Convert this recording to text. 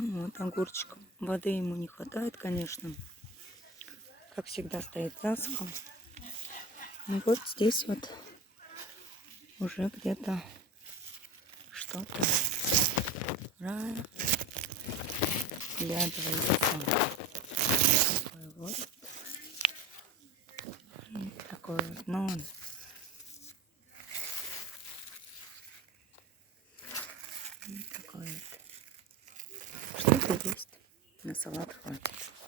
Вот огурчик. Воды ему не хватает, конечно. Как всегда стоит засуха. И вот здесь вот уже где-то что-то проглядывается. Такой вот. И такой вот. Но он такой вот. Что-то есть. На салат хватит.